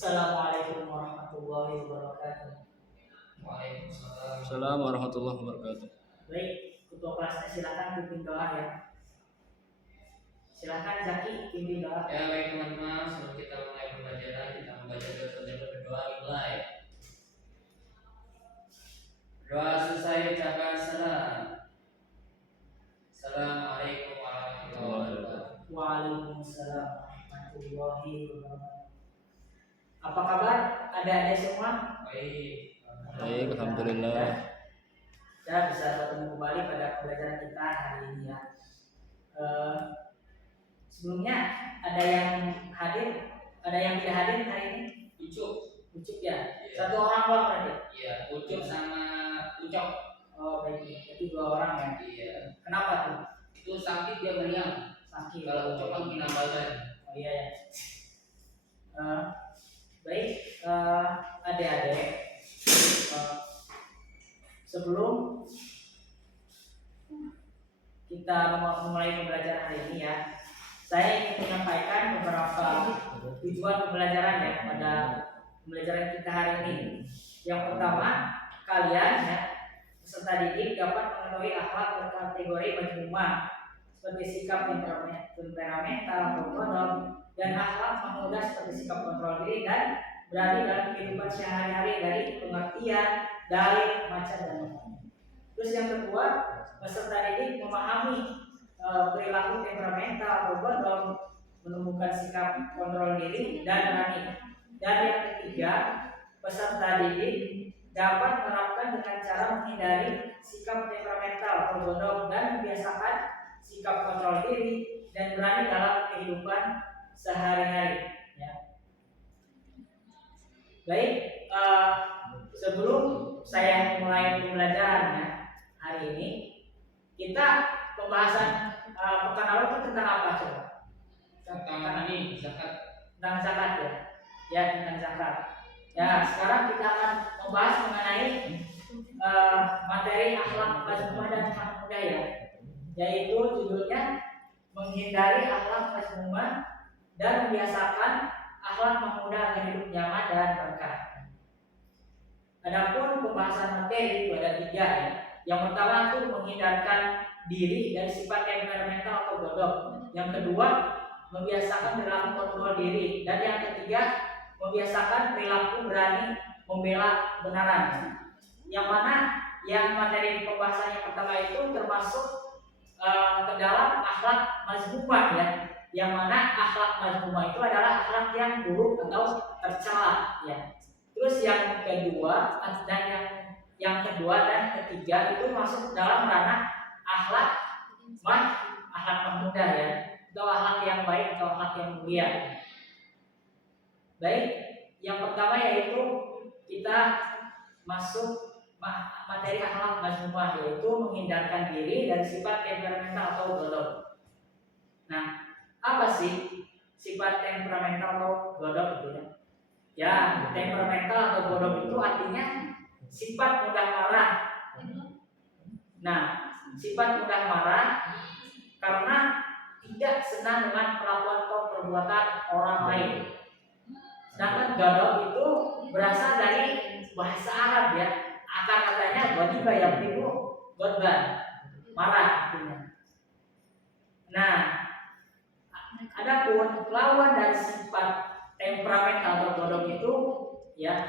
Assalamualaikum warahmatullahi wabarakatuh. Waalaikumsalam. Assalamualaikum warahmatullahi wabarakatuh. Baik, ketua kelasnya silakan pimpin doa ya. Silakan Zaki pimpin doa. Ya baik teman-teman, sebelum kita mulai pembelajaran kita membaca doa dan berdoa mulai. Doa selesai ucapkan salam. Assalamualaikum warahmatullahi wabarakatuh. Waalaikumsalam warahmatullahi wabarakatuh. Apa kabar adik-adik semua? Baik. Baik, alhamdulillah. Kita bisa bertemu kembali pada pembelajaran kita hari ini ya. Sebelumnya ada yang hadir, ada yang tidak hadir hari ini? Ucup ya. Iya. Satu orang doang berarti. Iya, Ucup sama Ucok. Oh baik, jadi dua orang ya. Iya. Kenapa tuh? Itu sakit dia meriang. Sakit. Kalau Ucok kan kinabalan. Oh iya ya. Baik, adik-adik, sebelum kita memulai pembelajaran hari ini ya, saya ingin menyampaikan beberapa tujuan pembelajaran ya pada pembelajaran kita hari ini. Yang pertama, kalian ya peserta didik dapat mengetahui akhlak berkategori majmumah seperti sikap temperamental, kodok, dan akhlak mahmudah seperti sikap kontrol diri dan berani dalam kehidupan sehari-hari dari pengertian, dalil, macam dan lain-lain. Terus yang kedua, peserta didik memahami perilaku temperamental atau kodok, menemukan sikap kontrol diri dan berani. Dan yang ketiga, peserta didik dapat menerapkan dengan cara menghindari sikap temperamental atau kodok dan membiasakan sikap kontrol diri dan berani dalam kehidupan sehari-hari ya. Baik, sebelum saya mulai pembelajarannya hari ini, kita pembahasan pekan lalu itu tentang apa coba? Tentang ini zakat. Tentang zakat ya. Ya, tentang zakat. Ya, sekarang kita akan membahas mengenai materi akhlak mazmumah dan mahmudah ya. Yaitu judulnya menghindari akhlak mazmumah dan membiasakan akhlak mahmudah agar hidup nyaman dan berkah. Adapun pembahasan materi itu ada 3 ya. Yang pertama itu menghindarkan diri dari sifat temperamental atau bodoh. Yang kedua, membiasakan perilaku kontrol diri. Dan yang ketiga, membiasakan perilaku berani membela kebenaran. Yang mana yang materi pembahasan yang pertama itu termasuk ke dalam akhlak mazmumah ya. Yang mana akhlak mazmumah itu adalah akhlak yang buruk atau tercela ya. Terus yang kedua dan ketiga itu masuk dalam ranah akhlak mahmudah ya, atau akhlak yang baik atau akhlak yang mulia. Baik, yang pertama yaitu kita masuk materi akhlak mazmumah, yaitu menghindarkan diri dari sifat temperamental atau godok. Nah, apa sih sifat temperamental atau godok itu ya? Ya, temperamental atau godok itu artinya sifat mudah marah. Nah, sifat mudah marah karena tidak senang dengan perlakuan atau perbuatan orang lain. Sedangkan godok itu berasal dari bahasa Arab ya. Akar katanya ghadiba yaghdibu ghadban, marah artinya. Nah, adapun lawan dari sifat temperament atau godok itu ya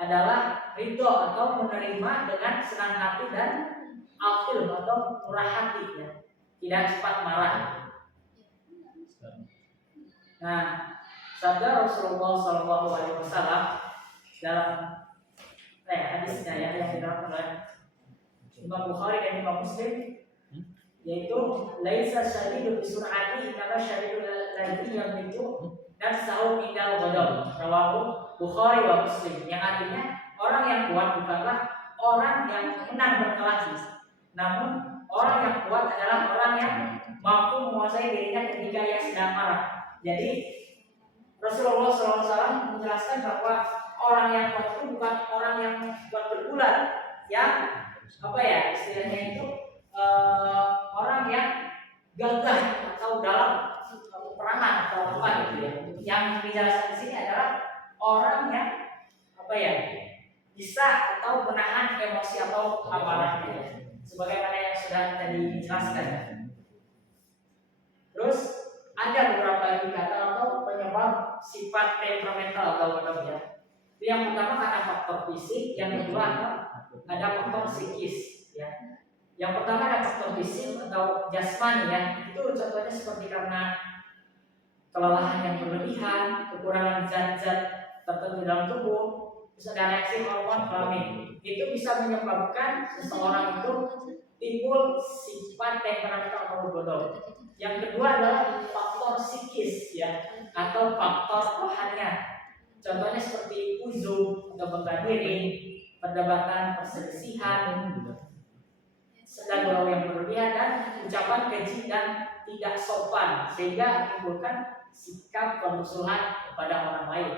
adalah ridho atau menerima dengan senang hati dan afil atau murah hati ya. Tidak sifat marah. Nah, sabda Rasulullah SAW dalam hadisnya ya, yang diriwayatkan oleh Imam Bukhari dan Imam Muslim, yaitu laisa syadidu bisur'ati innama syadidu ladzi yamliku nafsahu indal ghadab, rawahu Bukhari wa Muslim, yang artinya orang yang kuat bukanlah orang yang menang berkelahi, namun orang yang kuat adalah orang yang mampu menguasai dirinya ketika ia sedang marah. Jadi Rasulullah SAW menjelaskan bahwa orang yang kuat itu bukan orang yang kuat berbulan, yang istilahnya itu orang yang gagah atau dalam peperangan atau apa gitu ya. Yang dijelaskan di sini adalah orang yang bisa atau menahan emosi atau amarahnya, sebagaimana yang sudah tadi dijelaskan. Terus ada beberapa indikator atau penyebab sifat temperamental atau godok. Yang pertama karena faktor fisik, yang kedua ada faktor psikis. Yang pertama ada faktor fisik atau jasmani. Itu contohnya seperti karena kelelahan yang berlebihan, kekurangan zat-zat tertentu dalam tubuh, terus ada reaksi hormon kelamin. Itu bisa menyebabkan seseorang itu timbul sifat temperamental atau godok. Yang kedua adalah faktor psikis atau faktor rohania. Contohnya seperti uzur atau bela diri, perdebatan, perselisihan, sedang gurau yang berlebihan, dan ucapan keji dan tidak sopan sehingga menimbulkan sikap permusuhan kepada orang lain.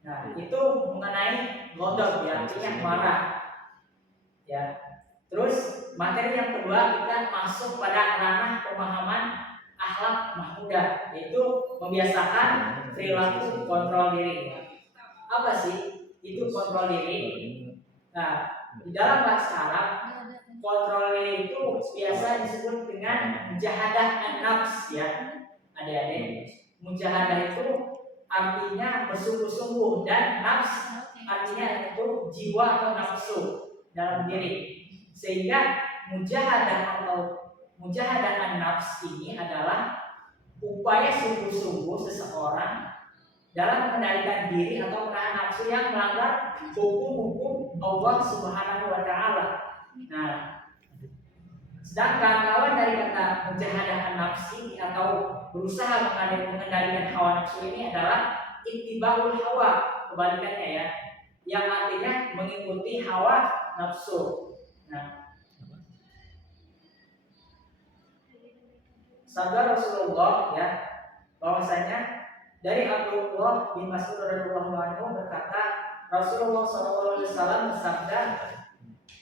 Nah, itu mengenai godok artinya marah. Terus materi yang kedua kita masuk pada ranah pemahaman akhlak mahmudah, yaitu membiasakan perilaku kontrol diri. Apa sih itu kontrol diri? Nah, di dalam bahasa Arab kontrol diri itu biasa disebut dengan mujahadah an-nafs adik-adik. Mujahadah itu artinya bersungguh-sungguh dan nafs artinya itu jiwa atau nafsu dalam diri. Sehingga mujahadah an-nafs ini adalah upaya sungguh-sungguh seseorang dalam mengendalikan diri atau menahan nafsu yang melanggar hukum-hukum Allah Subhanahu wa taala. Nah, sedangkan lawan dari kata mujahadah an-nafs ini atau berusaha mengendalikan hawa nafsu ini adalah ittibaul hawa, kebalikannya yang artinya mengikuti hawa nafsu. Nah, sabda Rasulullah bahwasanya dari Abdullah bin Mas'ud radhiyallahu anhu berkata, Rasulullah SAW bersabda,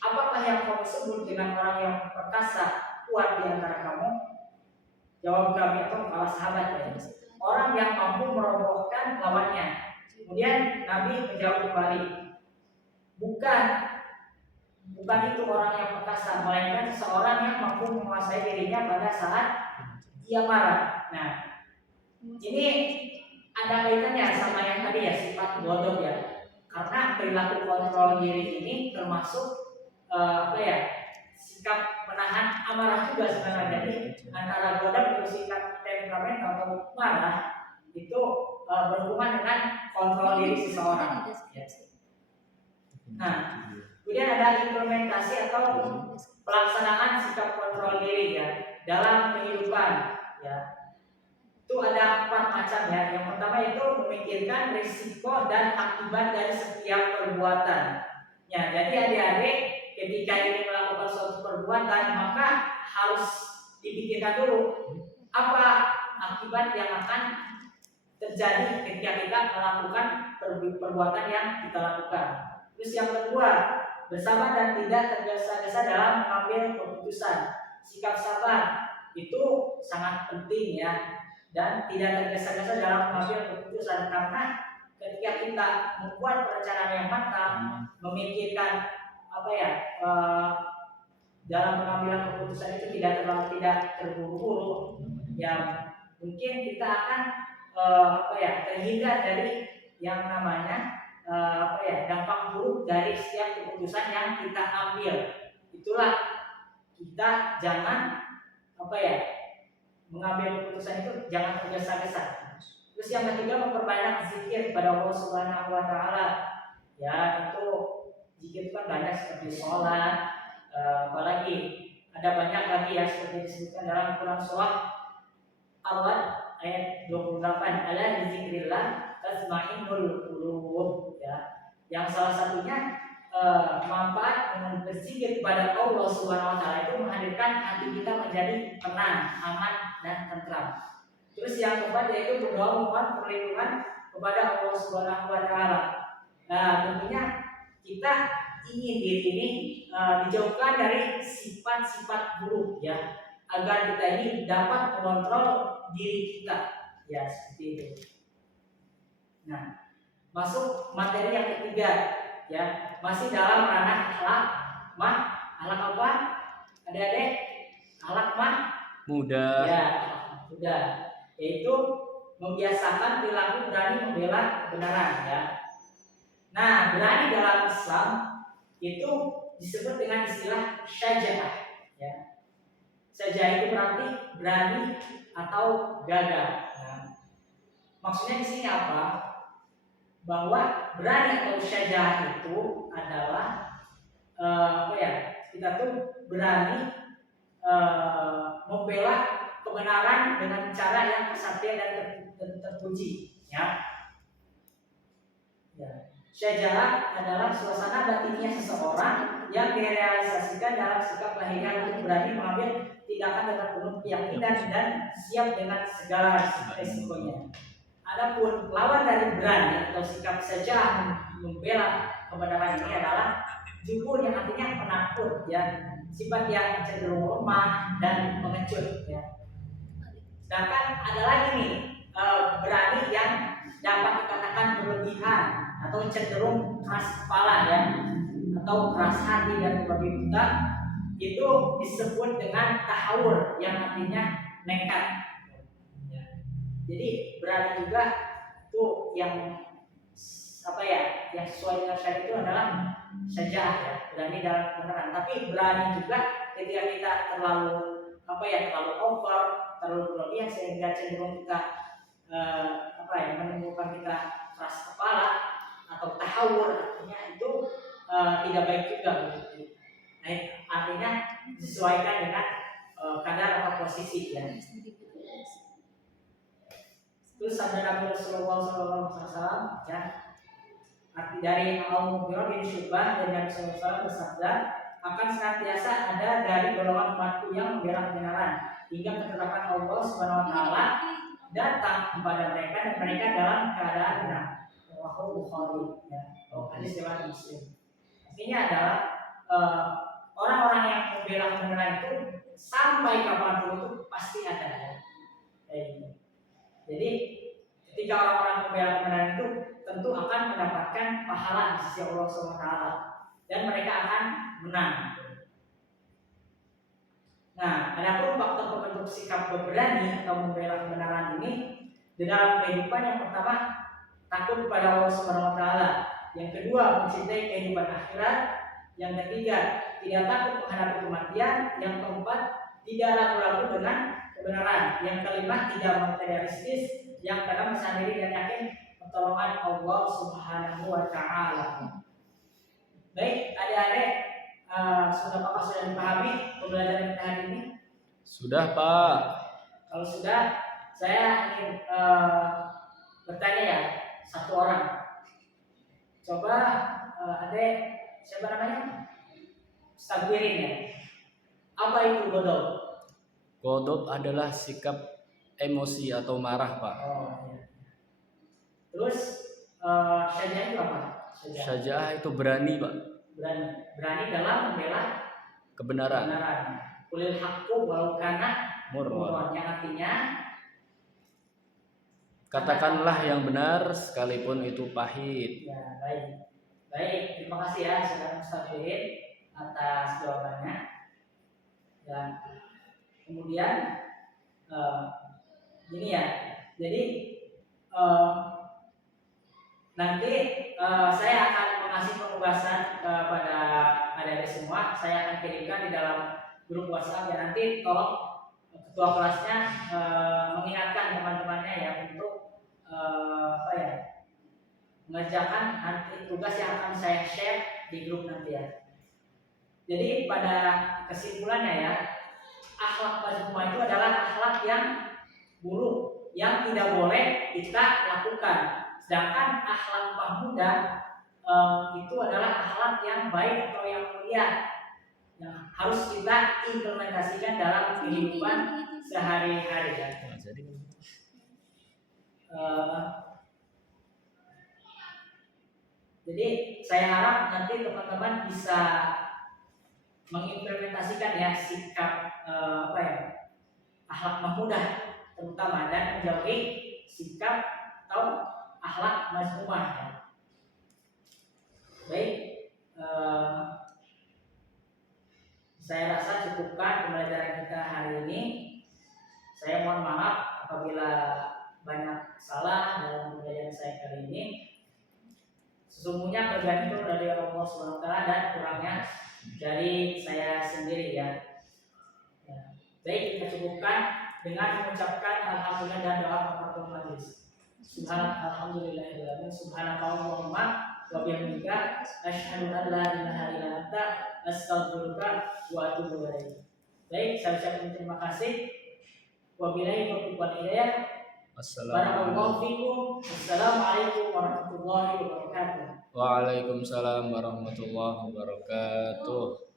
apakah yang kamu sebut dengan orang yang perkasa kuat di antara kamu? Jawab kami atau para sahabat orang yang mampu merobohkan lawannya. Kemudian Nabi menjawab kembali, bukan itu orang yang perkasa, melainkan seseorang yang mampu menguasai dirinya pada saat ia marah. Nah, ini ada kaitannya sama yang tadi sifat godok karena perilaku kontrol diri ini termasuk sikap menahan amarah juga sebenarnya. Jadi antara godok atau sikap temperament atau marah itu berhubungan dengan kontrol diri seseorang. Nah, kemudian ada implementasi atau pelaksanaan sikap kontrol diri dalam kehidupan itu ada 4 macam Yang pertama itu memikirkan risiko dan akibat dari setiap perbuatan. Jadi adik-adik ketika ingin melakukan suatu perbuatan maka harus dipikirkan dulu apa akibat yang akan terjadi ketika kita melakukan perbuatan yang kita lakukan. Terus yang kedua, bersabar dan tidak tergesa-gesa dalam mengambil keputusan. Sikap sabar itu sangat penting dan tidak tergesa-gesa dalam mengambil keputusan, karena ketika kita membuat perencanaan yang matang, memikirkan dalam pengambilan keputusan itu tidak terburu-buru, mungkin kita akan terhindar dari yang namanya dampak buruk dari setiap keputusan yang kita ambil. Itulah kita jangan mengambil keputusan itu jangan tergesa-gesa. Terus yang ketiga, memperbanyak zikir kepada Allah Subhanahu wa taala. Itu zikir itu kan banyak seperti sholat, apalagi ada banyak lagi seperti disebutkan dalam Quran surah Al-Ra'd ayat 28, ala bizikrillah tasma'innul qulub yang salah satunya manfaat dengan berzikir kepada Allah Subhanahu wa taala itu menghadirkan hati kita menjadi tenang, aman dan tentram. Terus yang keempat yaitu berdoa memohon perlindungan kepada Allah Subhanahu wa taala. Nah, tentunya kita ingin diri ini dijauhkan dari sifat-sifat buruk agar kita ini dapat mengontrol diri kita seperti itu. Nah, masuk materi yang ketiga, ya, masih dalam ranah akhlak akhlak apa? Adik-adik, akhlak Mudah. ya, akhlak muda, yaitu membiasakan perilaku berani membela kebenaran, ya. Nah, berani dalam Islam itu disebut dengan istilah syaja'ah, ya. Syaja'ah itu berarti berani atau gagah. Nah, maksudnya di sini apa? Bahwa berani atau syaja'ah itu adalah kita tuh berani membela kebenaran dengan cara yang kesatria dan terpuji, ya. Syaja'ah adalah suasana batinnya seseorang yang direalisasikan dalam sikap lahiriah untuk berani mengambil tindakan dengan penuh keyakinan dan siap dengan segala resikonya. Adapun lawan dari berani atau sikap syaja'ah membela kebenaran ini adalah jubur, yang artinya penakut, ya, sifat yang cenderung lemah dan mengecut, ya. Sedangkan ada lagi nih berani yang dapat dikatakan berlebihan atau cenderung keras kepala, ya, atau keras hati dan berbagai buta, itu disebut dengan tahawur, yang artinya nekat, ya. Jadi berani juga itu yang yang sesuai dengan syariat itu adalah syaja'ah, ya, berani dalam kebenaran. Tapi berani juga ketika kita terlalu terlalu over, terlalu berlebihan sehingga cenderung kita menimbulkan kita keras kepala atau tahawur, artinya itu tidak baik juga. Nah, artinya disesuaikan dengan kadar atau posisi, ya. Terus sabda Nabi Rasulullah SAW, ya, arti dari Al-Mughirah bin Syu'bah dan Nabi SAW bersabda, akan senantiasa ada dari golongan umatku yang membela kebenaran hingga ketetapan Allah Subhanahu Wa Taala datang kepada mereka dan mereka dalam keadaan benar. Rawahu Bukhari, ya, hadis riwayat Muslim. Artinya adalah orang-orang yang membela kebenaran itu sampai kapanpun itu pasti ada, ya. Jadi ketika orang-orang membela kebenaran itu tentu akan mendapatkan pahala di sisi Allah Subhanahu Wa Taala dan mereka akan menang. Nah, adapun faktor pembentuk sikap berani atau membela kebenaran ini di dalam kehidupan, yang pertama takut kepada Allah Subhanahu Wa Taala, yang kedua mencintai kehidupan akhirat, yang ketiga tidak takut menghadapi kematian, yang keempat tidak ragu-ragu dengan kebenaran, yang kelima tidak materialistis, yang keenam sendiri dan yakin pertolongan Allah Subhanahu Wa Taala. Baik, adik-adik, apakah sudah dipahami pembelajaran kita hari ini? Sudah, Pak. Kalau sudah, saya ingin bertanya, ya, satu orang. Coba adik, siapa namanya? Sabirin, ya. Apa itu godol? Godot adalah sikap emosi atau marah, Pak. Oh, ya. Terus syaja'ah itu apa? Syaja'ah itu berani, Pak. Berani dalam membela Kebenaran. Qulil haqqu walau kana murran, yang artinya katakanlah yang benar sekalipun itu pahit. Ya, baik, terima kasih, ya, saudara Mustafirin atas jawabannya. Dan kemudian ini, ya, jadi nanti saya akan mengasih penugasan kepada adik-adik semua. Saya akan kirimkan di dalam grup WhatsApp, ya. Nanti tolong ketua kelasnya mengingatkan teman-temannya, ya, untuk mengerjakan nanti tugas yang akan saya share di grup nanti, ya. Jadi pada kesimpulannya, ya, akhlak mazmumah itu adalah akhlak yang buruk yang tidak boleh kita lakukan. Sedangkan akhlak mahmudah itu adalah akhlak yang baik atau yang mulia yang harus kita implementasikan dalam kehidupan sehari-hari, ya. Jadi saya harap nanti teman-teman bisa mengimplementasikan, ya, sikap akhlak mahmudah terutama, dan menjauhi sikap atau akhlak mazmumah ya. Baik, saya rasa cukupkan pembelajaran kita hari ini. Saya mohon maaf apabila banyak salah dalam pembelajaran saya kali ini. Sesungguhnya kelebihan itu dari Allah SWT dan kurangnya dari saya sendiri ya. Baik, kita cukupkan dengan mengucapkan alhamdulillah dan doa kafaratul majelis. Subhanallahirobbilalamin, subhanakallahumma wa bihamdika asyhadu an la ilaha illa anta astaghfiruka wa atubu ilaik. Baik, saya ucapkan terima kasih. Wabillahi taufiq wal hidayah. Barakallahu fikum. Assalamualaikum warahmatullahi wabarakatuh. Waalaikumsalam warahmatullahi wabarakatuh.